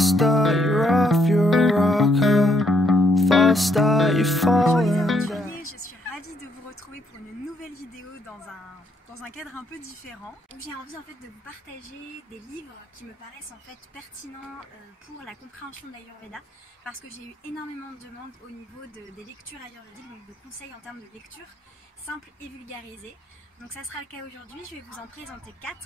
start, you're off your rocker. False start, you're falling down. Je suis ravie de vous retrouver pour une nouvelle vidéo dans un cadre un peu différent. J'ai envie en fait de vous partager des livres qui me paraissent en fait pertinents pour la compréhension de l'Ayurveda, parce que j'ai eu énormément de demandes au niveau des lectures ayurvédiques, donc de conseils en termes de lecture simples et vulgarisées. Donc ça sera le cas aujourd'hui. Je vais vous en présenter 4.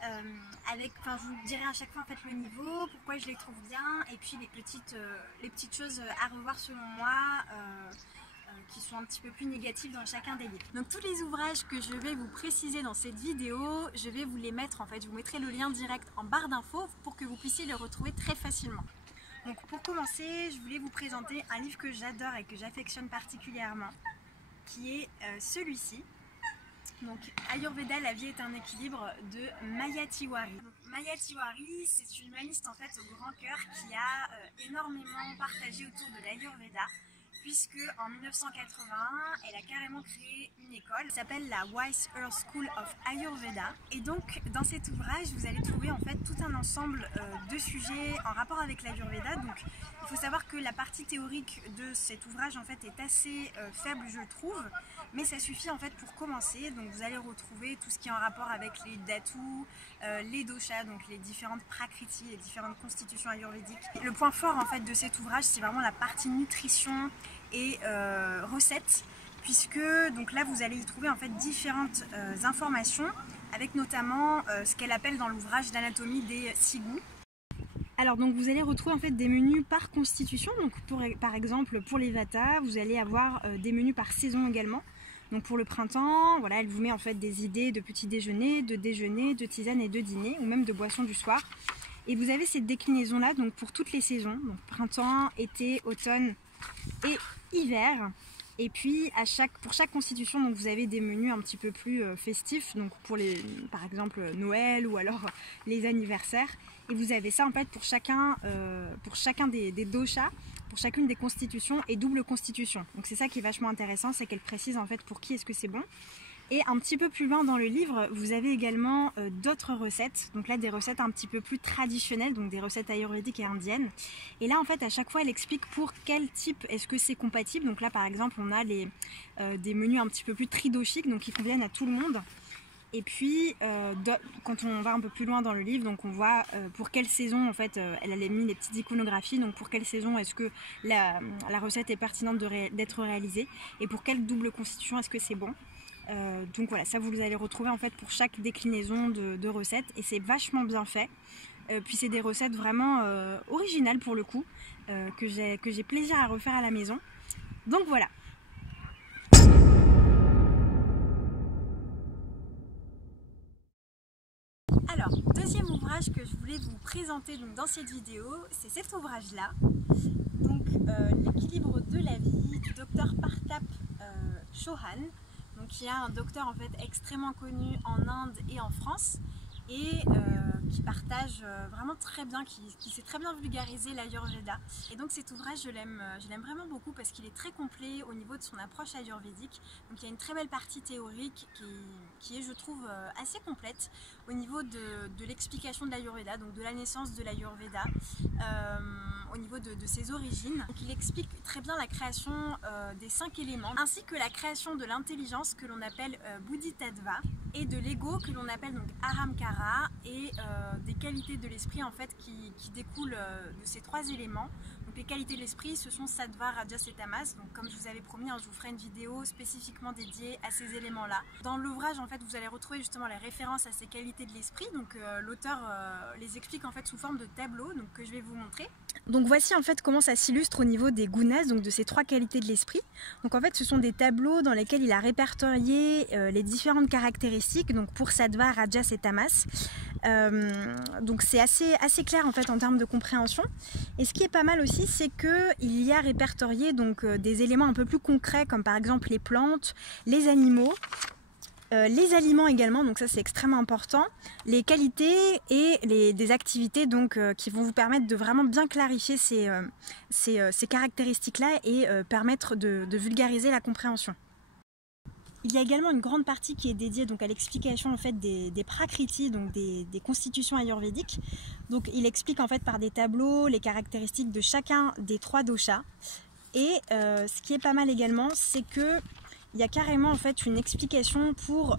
Je vous dirai à chaque fois en fait le niveau, pourquoi je les trouve bien, et puis les petites choses à revoir selon moi, qui sont un petit peu plus négatives dans chacun des livres. Donc tous les ouvrages que je vais vous préciser dans cette vidéo, je vais vous les mettre je vous mettrai le lien direct en barre d'infos pour que vous puissiez les retrouver très facilement. Donc pour commencer, je voulais vous présenter un livre que j'adore et que j'affectionne particulièrement, qui est celui-ci. Donc Ayurveda, la vie est un équilibre de Maya Tiwari. Donc, Maya Tiwari, c'est une humaniste en fait au grand cœur qui a énormément partagé autour de l'Ayurveda, puisque en 1981, elle a carrément créé une école qui s'appelle la Wise Earth School of Ayurveda. Et donc dans cet ouvrage, vous allez trouver en fait tout un ensemble de sujets en rapport avec l'Ayurveda. Donc il faut savoir que la partie théorique de cet ouvrage en fait est assez faible, je trouve, mais ça suffit en fait pour commencer. Donc vous allez retrouver tout ce qui est en rapport avec les dhatus, les doshas, donc les différentes prakriti, les différentes constitutions ayurvédiques. Le point fort en fait de cet ouvrage, c'est vraiment la partie nutrition et recettes, puisque donc là vous allez y trouver en fait différentes informations, avec notamment ce qu'elle appelle dans l'ouvrage l'anatomie des 6 goûts. Alors donc vous allez retrouver en fait des menus par constitution. Donc par exemple pour les Vata, vous allez avoir des menus par saison également. Donc pour le printemps, voilà, elle vous met en fait des idées de petit déjeuner, de tisane et de dîner, ou même de boissons du soir. Et vous avez cette déclinaison là donc pour toutes les saisons, donc printemps, été, automne et hiver. Et puis pour chaque constitution, donc vous avez des menus un petit peu plus festifs, donc par exemple Noël ou alors les anniversaires. Et vous avez ça en fait pour chacun des doshas, pour chacune des constitutions et double constitution. Donc c'est ça qui est vachement intéressant, c'est qu'elle précise en fait pour qui est-ce que c'est bon. Et un petit peu plus loin dans le livre, vous avez également d'autres recettes. Donc là, des recettes un petit peu plus traditionnelles, donc des recettes ayurvédiques et indiennes. Et là, en fait, à chaque fois, elle explique pour quel type est-ce que c'est compatible. Donc là, par exemple, on a des menus un petit peu plus tridoshiques, donc qui conviennent à tout le monde. Et puis, quand on va un peu plus loin dans le livre, donc on voit pour quelle saison, en fait, elle a mis les petites iconographies. Donc pour quelle saison est-ce que la recette est pertinente d'être réalisée, et pour quelle double constitution est-ce que c'est bon. Donc voilà, ça vous allez retrouver en fait pour chaque déclinaison de recettes, et c'est vachement bien fait. Puis c'est des recettes vraiment originales pour le coup, que j'ai plaisir à refaire à la maison. Donc voilà. Alors, deuxième ouvrage que je voulais vous présenter donc, dans cette vidéo, c'est cet ouvrage-là. Donc l'équilibre de la vie du docteur Partap Chauhan. Donc, qui est un docteur en fait extrêmement connu en Inde et en France, et qui partage vraiment très bien, qui sait très bien vulgariser l'Ayurveda. Et donc cet ouvrage, je l'aime vraiment beaucoup parce qu'il est très complet au niveau de son approche ayurvédique. Donc il y a une très belle partie théorique qui est, je trouve, assez complète au niveau de l'explication de l'Ayurveda, donc de la naissance de l'Ayurveda, au niveau de ses origines. Donc il explique très bien la création des 5 éléments, ainsi que la création de l'intelligence que l'on appelle Bodhitattva, et de l'ego que l'on appelle donc Ahamkara, et des qualités de l'esprit en fait qui découlent de ces 3 éléments. Donc les qualités de l'esprit, ce sont Sattva, Rajas et Tamas. Donc comme je vous avais promis, je vous ferai une vidéo spécifiquement dédiée à ces éléments-là. Dans l'ouvrage en fait, vous allez retrouver justement les références à ces qualités de l'esprit. Donc l'auteur les explique en fait sous forme de tableaux, donc que je vais vous montrer. Donc voici en fait comment ça s'illustre au niveau des gunas, donc de ces 3 qualités de l'esprit. Donc en fait ce sont des tableaux dans lesquels il a répertorié les différentes caractéristiques, donc pour Sattva, Rajas et Tamas. Donc c'est assez clair en fait en termes de compréhension. Et ce qui est pas mal aussi, c'est qu'il y a répertorié donc des éléments un peu plus concrets, comme par exemple les plantes, les animaux, les aliments également, donc ça c'est extrêmement important, les qualités et des activités donc, qui vont vous permettre de vraiment bien clarifier ces caractéristiques-là et permettre de vulgariser la compréhension. Il y a également une grande partie qui est dédiée donc, à l'explication en fait, des prakriti, donc des constitutions ayurvédiques. Donc il explique en fait par des tableaux les caractéristiques de chacun des 3 doshas. Et ce qui est pas mal également, c'est que il y a carrément en fait une explication pour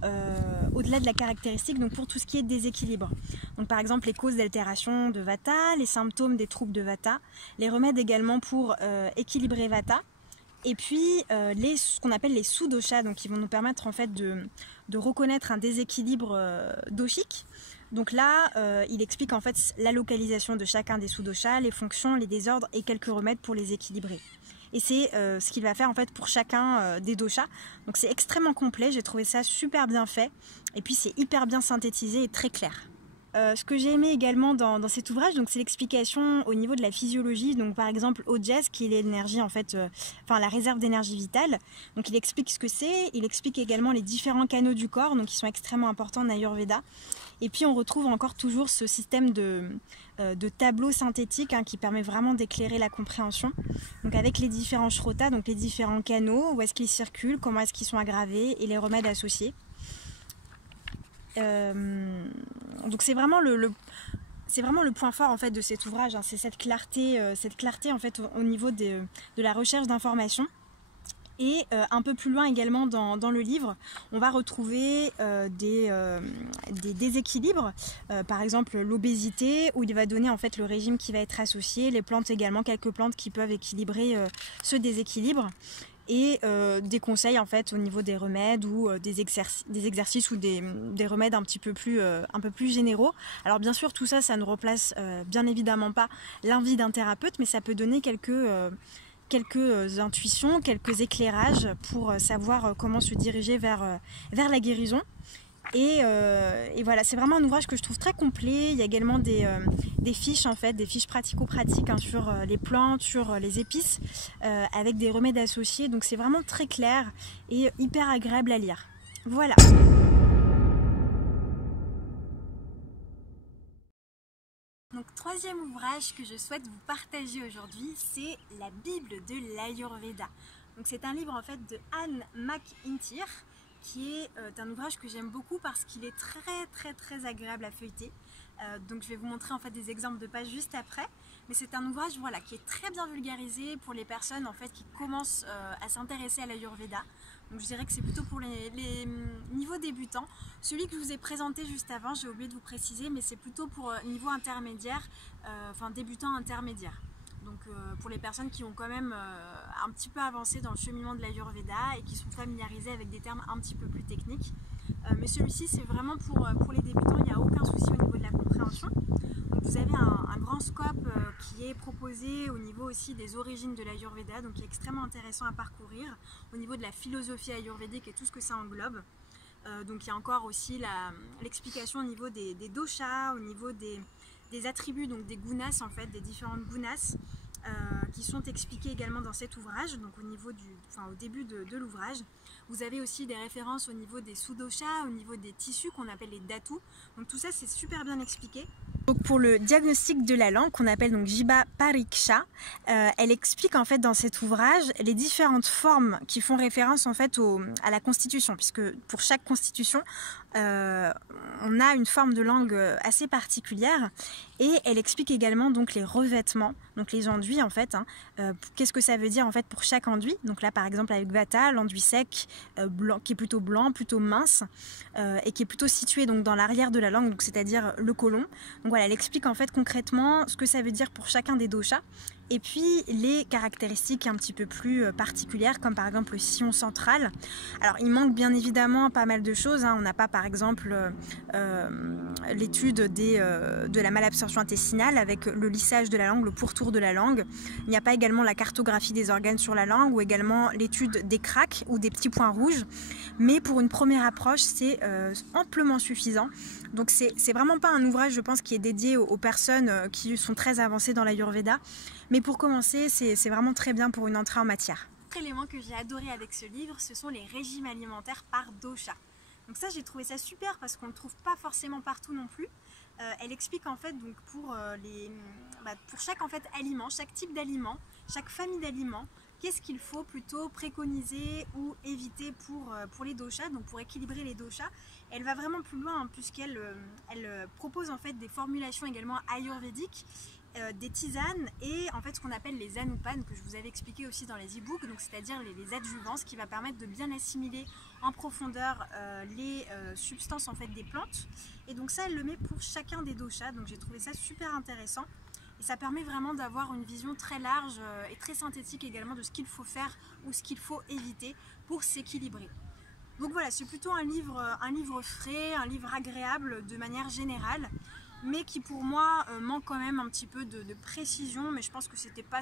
au-delà de la caractéristique, donc pour tout ce qui est déséquilibre. Donc par exemple les causes d'altération de Vata, les symptômes des troubles de Vata, les remèdes également pour équilibrer Vata. Et puis ce qu'on appelle les sous-doshas, donc qui vont nous permettre en fait de reconnaître un déséquilibre doshique. Donc là, il explique en fait la localisation de chacun des sous-doshas, les fonctions, les désordres et quelques remèdes pour les équilibrer. Et c'est ce qu'il va faire en fait pour chacun des doshas. Donc c'est extrêmement complet, j'ai trouvé ça super bien fait. Et puis c'est hyper bien synthétisé et très clair. Ce que j'ai aimé également dans cet ouvrage, donc c'est l'explication au niveau de la physiologie. Donc par exemple Ojas, qui est l'énergie en fait, la réserve d'énergie vitale. Donc il explique ce que c'est. Il explique également les différents canaux du corps, donc qui sont extrêmement importants en Ayurveda. Et puis on retrouve encore toujours ce système de tableaux synthétiques qui permet vraiment d'éclairer la compréhension. Donc avec les différents shrotas, donc les différents canaux, où est-ce qu'ils circulent, comment est-ce qu'ils sont aggravés et les remèdes associés. Donc c'est vraiment le point fort en fait de cet ouvrage, c'est cette clarté en fait au niveau de la recherche d'informations. Et un peu plus loin également dans le livre, on va retrouver des déséquilibres, par exemple l'obésité, où il va donner en fait le régime qui va être associé, les plantes également, quelques plantes qui peuvent équilibrer ce déséquilibre. Et des conseils en fait au niveau des remèdes ou des exercices ou des remèdes un peu plus généraux. Alors bien sûr tout ça, ça ne remplace bien évidemment pas l'avis d'un thérapeute, mais ça peut donner quelques intuitions, quelques éclairages pour savoir comment se diriger vers la guérison. Et voilà, c'est vraiment un ouvrage que je trouve très complet. Il y a également des fiches en fait, des fiches pratico-pratiques sur les plantes, sur les épices, avec des remèdes associés. Donc c'est vraiment très clair et hyper agréable à lire. Voilà. Donc troisième ouvrage que je souhaite vous partager aujourd'hui, c'est la Bible de l'Ayurveda. Donc c'est un livre en fait de Anne McIntyre, qui est un ouvrage que j'aime beaucoup parce qu'il est très agréable à feuilleter. Donc je vais vous montrer en fait des exemples de pages juste après. Mais c'est un ouvrage voilà, qui est très bien vulgarisé pour les personnes en fait, qui commencent à s'intéresser à l'Ayurveda. Donc je dirais que c'est plutôt pour les niveaux débutants. Celui que je vous ai présenté juste avant, j'ai oublié de vous préciser, mais c'est plutôt pour niveau intermédiaire, débutant intermédiaire. Donc pour les personnes qui ont quand même un petit peu avancé dans le cheminement de l'Ayurveda et qui sont familiarisées avec des termes un petit peu plus techniques. Mais celui-ci c'est vraiment pour les débutants, il n'y a aucun souci au niveau de la compréhension. Donc vous avez un grand scope qui est proposé au niveau aussi des origines de l'Ayurveda, donc qui est extrêmement intéressant à parcourir, au niveau de la philosophie ayurvédique et tout ce que ça englobe. Donc il y a encore aussi l'explication au niveau des doshas, au niveau des attributs, donc des gunas en fait, des différentes gunas qui sont expliquées également dans cet ouvrage, donc au début de l'ouvrage. Vous avez aussi des références au niveau des sous-doshas, au niveau des tissus qu'on appelle les dhatus. Donc tout ça c'est super bien expliqué. Donc pour le diagnostic de la langue qu'on appelle donc Jiva Pariksha, elle explique en fait dans cet ouvrage les différentes formes qui font référence en fait à la constitution, puisque pour chaque constitution on a une forme de langue assez particulière, et elle explique également donc les revêtements, donc les enduits en fait. Qu'est-ce que ça veut dire en fait pour chaque enduit. Donc là par exemple avec Vata, l'enduit sec, blanc, qui est plutôt blanc, plutôt mince, et qui est plutôt situé donc dans l'arrière de la langue, donc c'est-à-dire le côlon. Donc voilà, elle explique en fait concrètement ce que ça veut dire pour chacun des doshas. Et puis les caractéristiques un petit peu plus particulières, comme par exemple le sillon central. Alors il manque bien évidemment pas mal de choses. On n'a pas par exemple l'étude de la malabsorption intestinale avec le lissage de la langue, le pourtour de la langue. Il n'y a pas également la cartographie des organes sur la langue, ou également l'étude des craques ou des petits points rouges. Mais pour une première approche, c'est amplement suffisant. Donc c'est vraiment pas un ouvrage, je pense, qui est dédié aux personnes qui sont très avancées dans l'Ayurveda. Mais pour commencer, c'est vraiment très bien pour une entrée en matière. L'autre élément que j'ai adoré avec ce livre, ce sont les régimes alimentaires par dosha. Donc ça, j'ai trouvé ça super parce qu'on ne le trouve pas forcément partout non plus. Elle explique en fait donc pour chaque en fait aliment, chaque type d'aliment, chaque famille d'aliments, qu'est-ce qu'il faut plutôt préconiser ou éviter pour les doshas, donc pour équilibrer les doshas. Elle va vraiment plus loin, hein, puisqu'elle propose en fait des formulations également ayurvédiques, des tisanes et en fait ce qu'on appelle les anupanes, que je vous avais expliqué aussi dans les e-books, donc c'est-à-dire les adjuvants, ce qui va permettre de bien assimiler en profondeur les substances en fait des plantes. Et donc ça, elle le met pour chacun des doshas, donc j'ai trouvé ça super intéressant. Et ça permet vraiment d'avoir une vision très large et très synthétique également de ce qu'il faut faire ou ce qu'il faut éviter pour s'équilibrer. Donc voilà, c'est plutôt un livre frais, un livre agréable de manière générale, mais qui pour moi manque quand même un petit peu de précision, mais je pense que c'était pas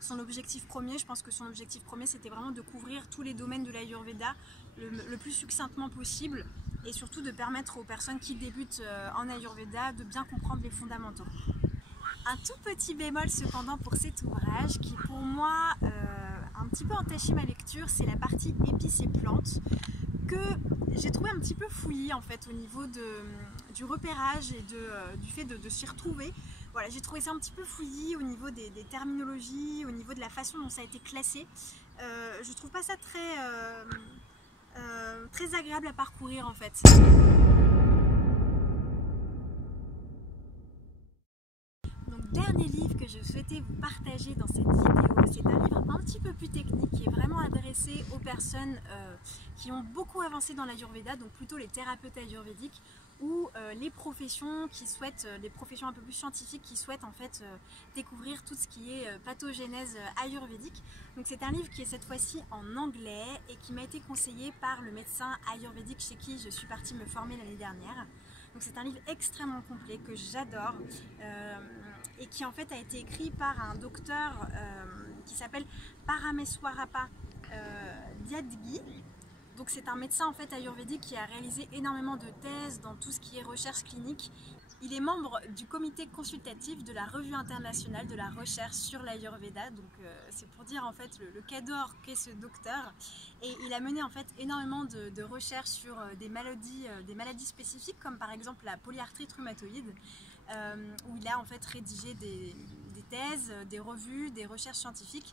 son objectif premier. Je pense que son objectif premier, c'était vraiment de couvrir tous les domaines de l'Ayurveda le plus succinctement possible, et surtout de permettre aux personnes qui débutent en Ayurveda de bien comprendre les fondamentaux. Un tout petit bémol cependant pour cet ouvrage qui pour moi un petit peu entaché ma lecture, c'est la partie épices et plantes que j'ai trouvé un petit peu fouillis en fait au niveau du repérage et du fait de s'y retrouver. Voilà, j'ai trouvé ça un petit peu fouillis au niveau des terminologies, au niveau de la façon dont ça a été classé. Je trouve pas ça très agréable à parcourir en fait. Dernier livre que je souhaitais vous partager dans cette vidéo, c'est un livre un petit peu plus technique qui est vraiment adressé aux personnes qui ont beaucoup avancé dans l'Ayurveda, donc plutôt les thérapeutes ayurvédiques ou les professions qui souhaitent, les professions un peu plus scientifiques qui souhaitent en fait découvrir tout ce qui est pathogénèse ayurvédique. Donc c'est un livre qui est cette fois-ci en anglais et qui m'a été conseillé par le médecin ayurvédique chez qui je suis partie me former l'année dernière. Donc c'est un livre extrêmement complet que j'adore et qui en fait a été écrit par un docteur qui s'appelle Parameswarappa Dyadgi. Donc c'est un médecin en fait ayurvédique qui a réalisé énormément de thèses dans tout ce qui est recherche clinique. Il est membre du comité consultatif de la Revue internationale de la recherche sur l'Ayurveda, donc c'est pour dire en fait le cadre qu'est ce docteur. Et il a mené en fait énormément de recherches sur des maladies spécifiques, comme par exemple la polyarthrite rhumatoïde, où il a en fait rédigé des thèses, des revues, des recherches scientifiques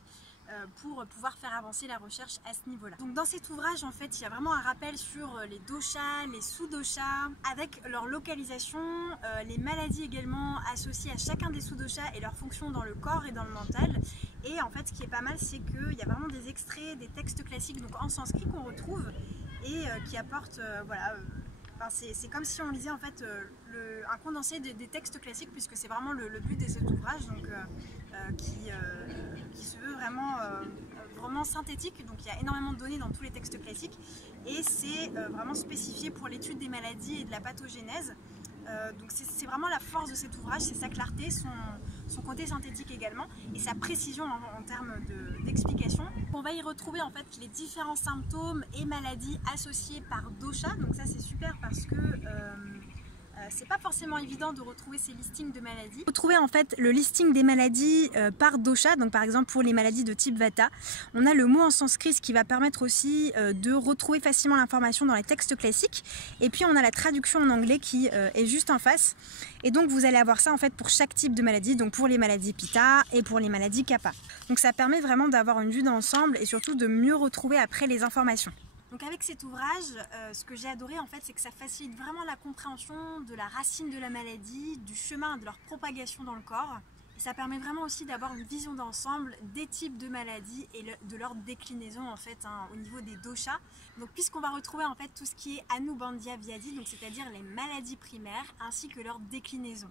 pour pouvoir faire avancer la recherche à ce niveau-là. Donc dans cet ouvrage, en fait, il y a vraiment un rappel sur les doshas, les sous-doshas, avec leur localisation, les maladies également associées à chacun des sous-doshas et leurs fonctions dans le corps et dans le mental. Et en fait, ce qui est pas mal, c'est qu'il y a vraiment des extraits, des textes classiques, donc en sanskrit qu'on retrouve et qui apportent, voilà. C'est comme si on lisait en fait un condensé des textes classiques, puisque c'est vraiment le but de cet ouvrage, donc, qui se veut vraiment synthétique. Donc il y a énormément de données dans tous les textes classiques et c'est vraiment spécifié pour l'étude des maladies et de la pathogénèse. Donc c'est vraiment la force de cet ouvrage, c'est sa clarté, son côté synthétique également et sa précision en termes d'explication. On va y retrouver en fait les différents symptômes et maladies associées par dosha, donc ça c'est super parce que c'est pas forcément évident de retrouver ces listings de maladies. Retrouver en fait le listing des maladies par dosha, donc par exemple pour les maladies de type vata, on a le mot en sanskrit, ce qui va permettre aussi de retrouver facilement l'information dans les textes classiques, et puis on a la traduction en anglais qui est juste en face, et donc vous allez avoir ça en fait pour chaque type de maladie, donc pour les maladies pitta et pour les maladies kapha. Donc ça permet vraiment d'avoir une vue d'ensemble et surtout de mieux retrouver après les informations. Donc avec cet ouvrage, ce que j'ai adoré en fait, c'est que ça facilite vraiment la compréhension de la racine de la maladie, du chemin de leur propagation dans le corps. Et ça permet vraiment aussi d'avoir une vision d'ensemble des types de maladies et de leur déclinaison en fait au niveau des doshas. Donc puisqu'on va retrouver en fait tout ce qui est Anubandhya Vyadhi, donc c'est-à-dire les maladies primaires ainsi que leur déclinaison.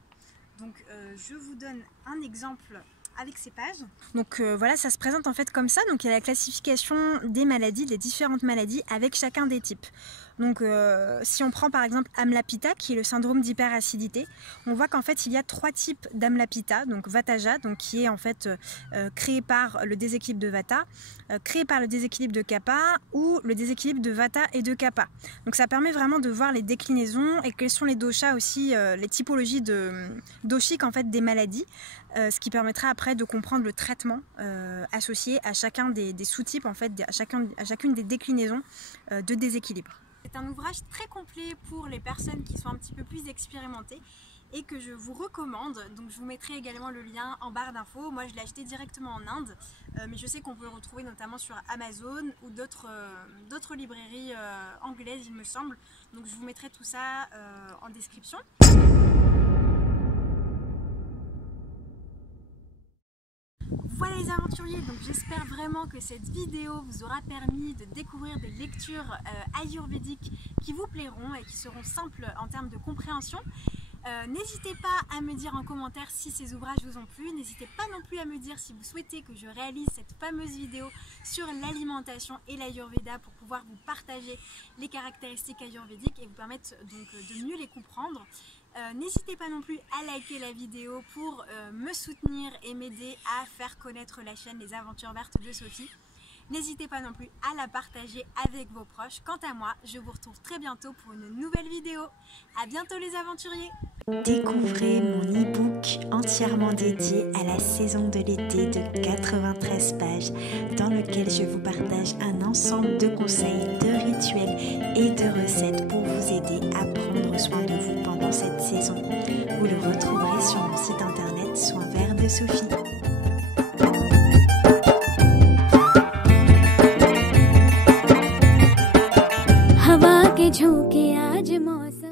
Donc je vous donne un exemple avec ces pages. Donc voilà, ça se présente en fait comme ça. Donc il y a la classification des maladies, des différentes maladies avec chacun des types. Donc si on prend par exemple Amla-Pitta, qui est le syndrome d'hyperacidité, on voit qu'en fait il y a 3 types d'Amla-Pitta, donc Vataja, donc qui est en fait créé par le déséquilibre de Vata, créé par le déséquilibre de Kapha ou le déséquilibre de Vata et de Kapha. Donc ça permet vraiment de voir les déclinaisons et quels sont les doshas aussi, les typologies doshiques en fait des maladies, ce qui permettra après de comprendre le traitement associé à chacun des sous-types en fait, à chacune des déclinaisons de déséquilibre. C'est un ouvrage très complet pour les personnes qui sont un petit peu plus expérimentées et que je vous recommande. Donc je vous mettrai également le lien en barre d'infos. Moi je l'ai acheté directement en Inde, mais je sais qu'on peut le retrouver notamment sur Amazon ou d'autres librairies anglaises il me semble. Donc je vous mettrai tout ça en description. Voilà les aventuriers, donc j'espère vraiment que cette vidéo vous aura permis de découvrir des lectures ayurvédiques qui vous plairont et qui seront simples en termes de compréhension. N'hésitez pas à me dire en commentaire si ces ouvrages vous ont plu. N'hésitez pas non plus à me dire si vous souhaitez que je réalise cette fameuse vidéo sur l'alimentation et l'ayurveda pour pouvoir vous partager les caractéristiques ayurvédiques et vous permettre donc de mieux les comprendre. N'hésitez pas non plus à liker la vidéo pour me soutenir et m'aider à faire connaître la chaîne Les Aventures Vertes de Sophie. N'hésitez pas non plus à la partager avec vos proches. Quant à moi, je vous retrouve très bientôt pour une nouvelle vidéo. À bientôt les aventuriers! Découvrez mon e-book entièrement dédié à la saison de l'été de 93 pages dans lequel je vous partage un ensemble de conseils, de rituels et de recettes pour vous aider à prendre soin de vous pendant cette saison. Vous le retrouverez sur mon site internet Soins Verts de Sophie. हवा के झोंके आज मौसम